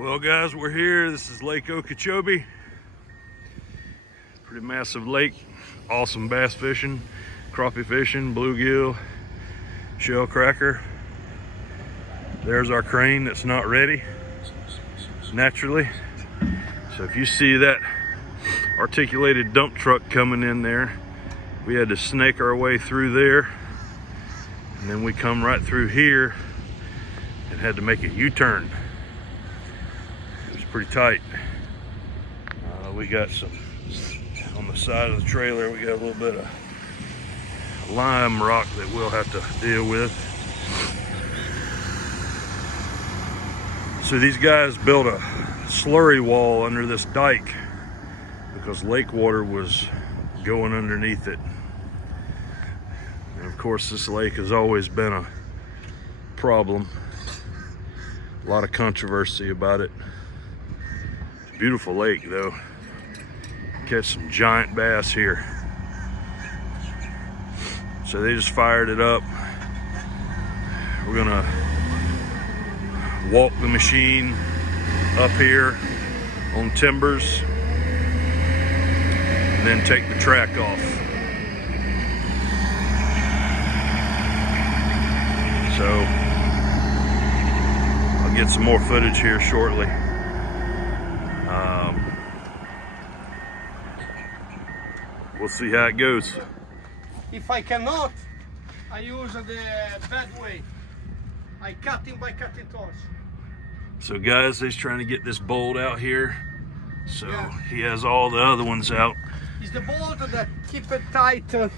Well guys, we're here. This is Lake Okeechobee. Pretty massive lake. Awesome bass fishing, crappie fishing, bluegill, shell cracker. There's our crane that's not ready naturally. So if you see that articulated dump truck coming in there, we had to snake our way through there, and then we come right through here and had to make a U-turn. It was pretty tight. We got some on the side of the trailer. We got a little bit of lime rock that we'll have to deal with. So these guys built a slurry wall under this dike because lake water was going underneath it. And of course, this lake has always been a problem. A lot of controversy about it. It's a beautiful lake though. Catch some giant bass here. So they just fired it up. We're gonna walk the machine up here on timbers and then take the track off. So I'll get some more footage here shortly. We'll see how it goes. If I cannot, I use the bad way. I cut him by cutting torch. So guys, he's trying to get this bolt out here. So yeah, he has all the other ones out. It's the bolt that keep it tight, the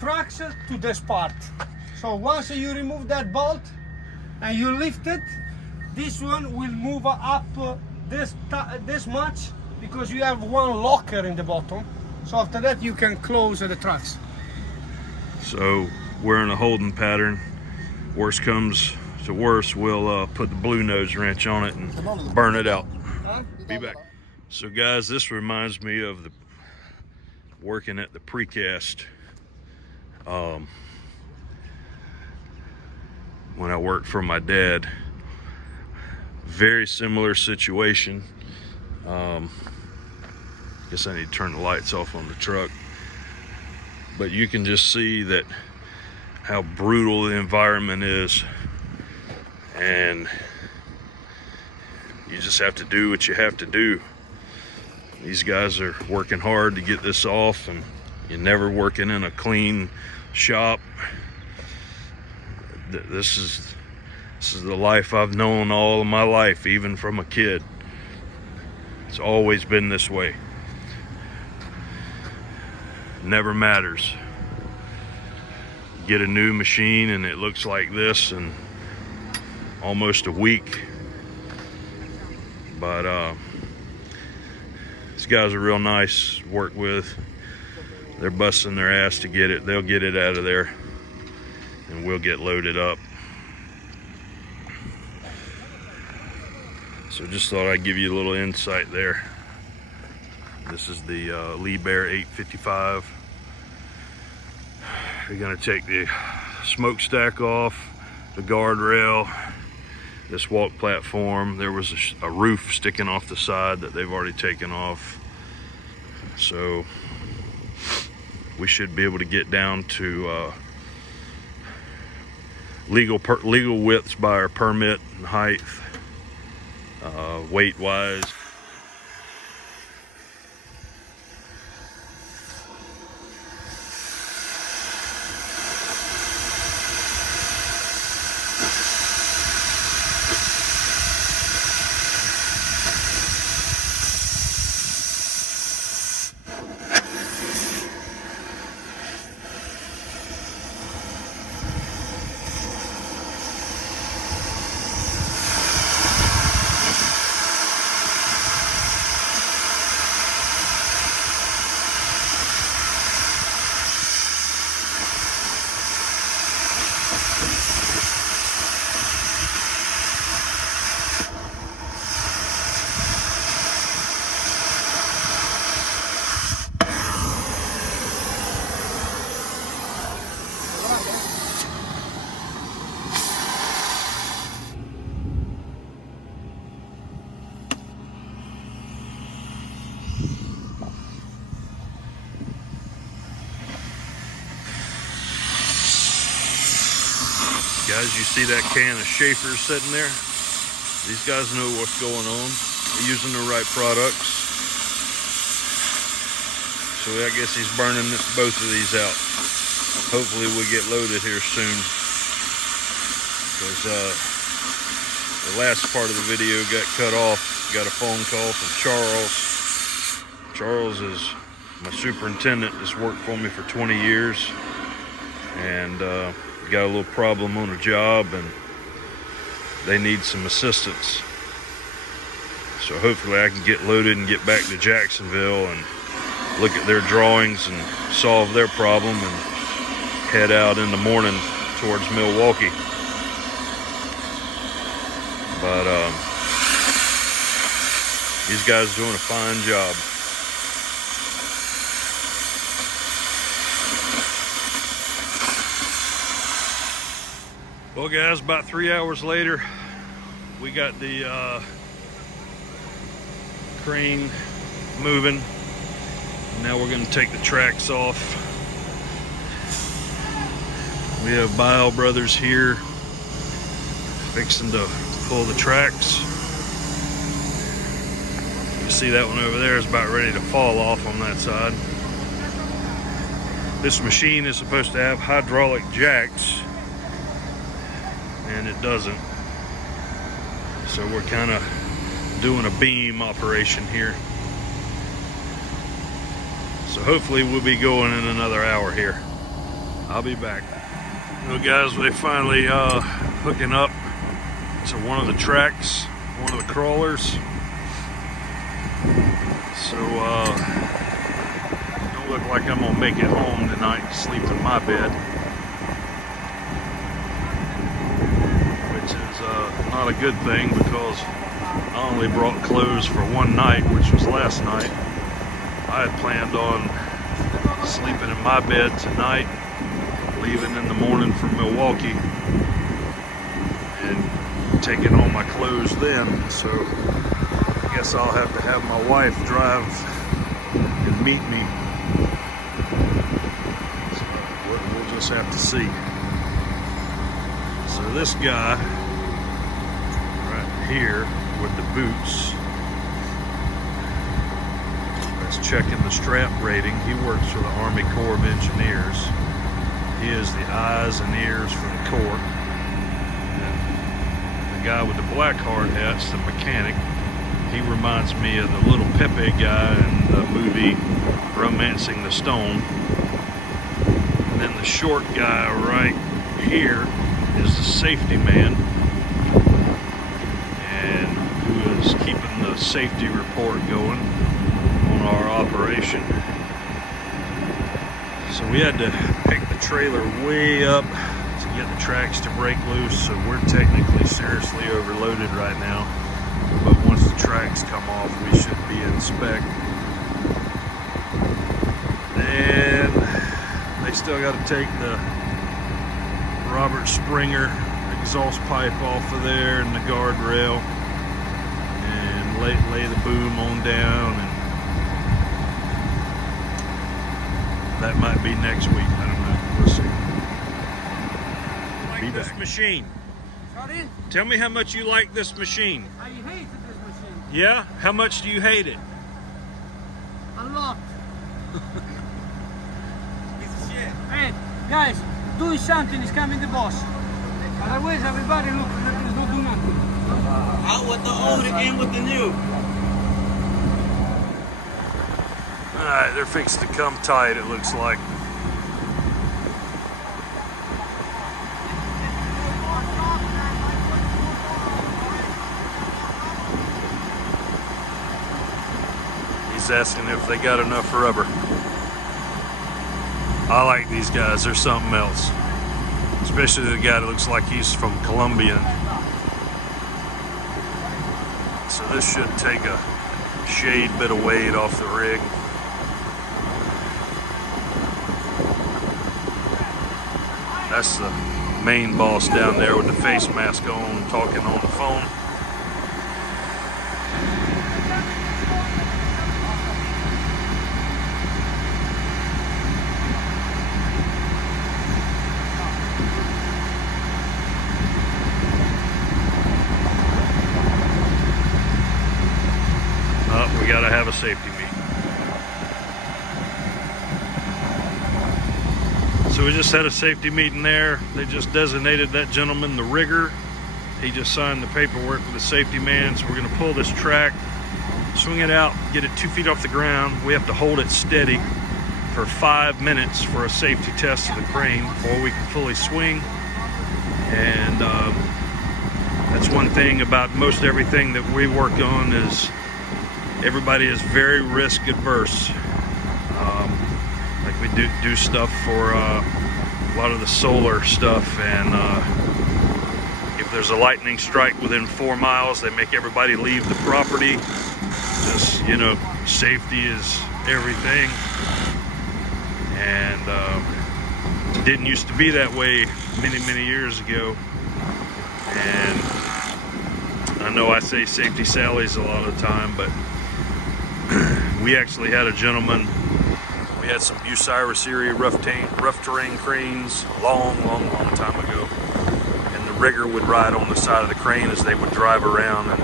tracks to this part. So once you remove that bolt and you lift it, this one will move up this much because you have one locker in the bottom. So after that you can close the tracks. So we're in a holding pattern. Worst comes to worst, we'll put the blue nose wrench on it and burn it out. Be back. So guys, this reminds me of the working at the precast when I worked for my dad. Very similar situation. Guess I need to turn the lights off on the truck, but you can just see that how brutal the environment is, and you just have to do what you have to do. These guys are working hard to get this off, and you're never working in a clean shop. This is the life I've known all of my life, even from a kid. It's always been this way. Never matters. Get a new machine and it looks like this in almost a week. But these guys are real nice to work with. They're busting their ass to get it. They'll get it out of there and we'll get loaded up. So just thought I'd give you a little insight there. This is the Liebherr 855. They're gonna take the smokestack off, the guardrail, this walk platform. There was a roof sticking off the side that they've already taken off. So we should be able to get down to legal widths by our permit and height, weight wise. guys. You see that can of Schaefer sitting there? These guys know what's going on. They're using the right products. So I guess he's burning both of these out. Hopefully we get loaded here soon. Because the last part of the video got cut off. Got a phone call from Charles. Charles is my superintendent. Has worked for me for 20 years. And got a little problem on a job and they need some assistance. So hopefully I can get loaded and get back to Jacksonville and look at their drawings and solve their problem and head out in the morning towards Milwaukee. But these guys are doing a fine job. Well guys, about 3 hours later, we got the crane moving. Now we're going to take the tracks off. We have Bile Brothers here fixing to pull the tracks. You see that one over there is about ready to fall off on that side. This machine is supposed to have hydraulic jacks and it doesn't. So we're kind of doing a beam operation here. So hopefully we'll be going in another hour here. I'll be back. Well guys, they finally hooking up to one of the tracks, one of the crawlers. So don't look like I'm gonna make it home tonight and sleep in my bed. Which is not a good thing because I only brought clothes for one night, which was last night. I had planned on sleeping in my bed tonight, leaving in the morning for Milwaukee, and taking all my clothes then. So I guess I'll have to have my wife drive and meet me. So we'll just have to see. So this guy right here with the boots, checking the strap rating. He works for the Army Corps of Engineers. He is the eyes and ears for the Corps. And the guy with the black hard hat's the mechanic. He reminds me of the little Pepe guy in the movie Romancing the Stone. And then the short guy right here is the safety man, and who is keeping the safety report going on our operation. So we had to pick the trailer way up to get the tracks to break loose, so we're technically seriously overloaded right now. But once the tracks come off, we should be in spec. And they still got to take the Robert Springer exhaust pipe off of there and the guardrail and lay the boom on down, and that might be next week. I don't know. We'll see. Like this machine. Sorry? Tell me how much you like this machine. I hated this machine. Yeah? How much do you hate it? A lot. Hey, guys, do something, it's coming the boss. Otherwise, everybody look, there's no do nothing. Out with the old, in with the new. Alright, they're fixing to come tight, it looks like. He's asking if they got enough rubber. I like these guys, they're something else. Especially the guy that looks like he's from Colombia. So this should take a shade bit of weight off the rig. That's the main boss down there with the face mask on, talking on the phone. got to have a safety meet. So we just had a safety meeting there. They just designated that gentleman the rigger. He just signed the paperwork with the safety man. So we're going to pull this track, swing it out, get it 2 feet off the ground. We have to hold it steady for 5 minutes for a safety test of the crane before we can fully swing. And that's one thing about most everything that we work on is everybody is very risk adverse. Like we do stuff for a lot of the solar stuff, and if there's a lightning strike within 4 miles, they make everybody leave the property. Just, you know, safety is everything. And it didn't used to be that way many years ago. And I know I say safety Sally's a lot of the time, but we actually had a gentleman. We had some Bucyrus area rough terrain cranes a long time ago, and the rigger would ride on the side of the crane as they would drive around, and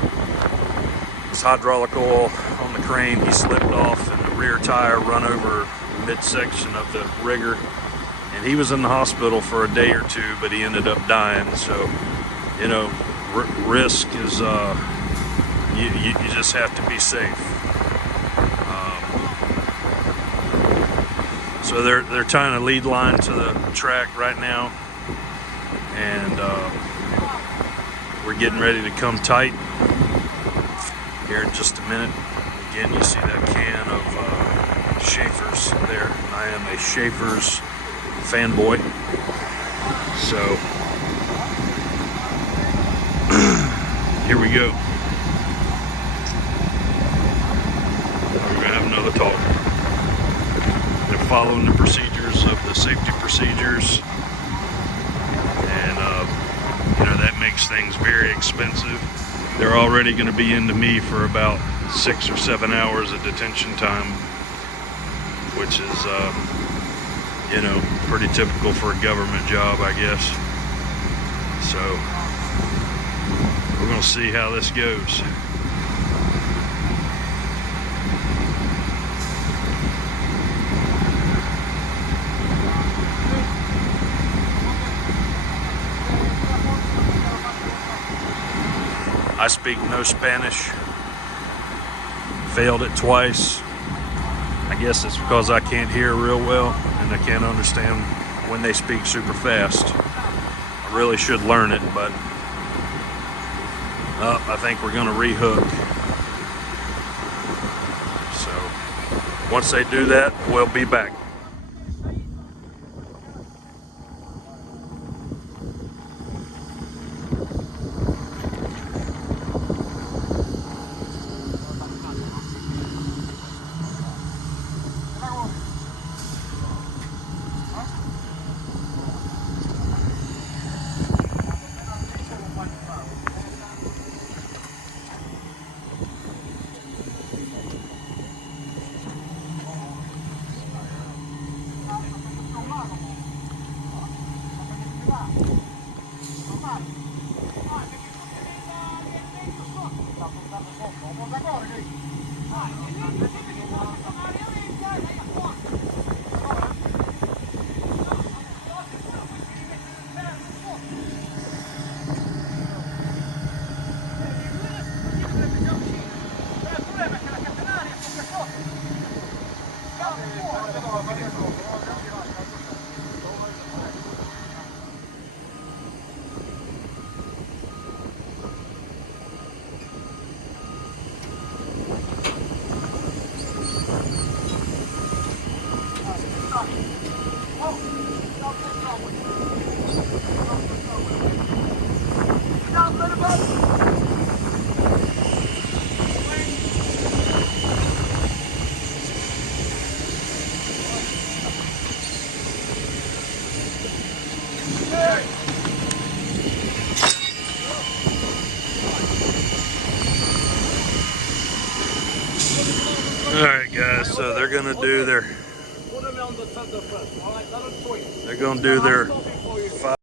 this hydraulic oil on the crane, he slipped off and the rear tire run over midsection of the rigger, and he was in the hospital for a day or two, but he ended up dying. So, you know, risk is you just have to be safe. So they're tying a lead line to the track right now, and we're getting ready to come tight here in just a minute. Again, you see that can of Schaefer's there. I am a Schaefer's fanboy. So here we go. We're gonna have another talk. They're following the procedures of the safety procedures, and you know, that makes things very expensive. They're already going to be into me for about 6 or 7 hours of detention time, which is you know, pretty typical for a government job, I guess. So we're going to see how this goes. I speak no Spanish. Failed it twice. I guess it's because I can't hear real well and I can't understand when they speak super fast. I really should learn it, but I think we're gonna rehook. So once they do that, we'll be back. Alright guys, so they're gonna do their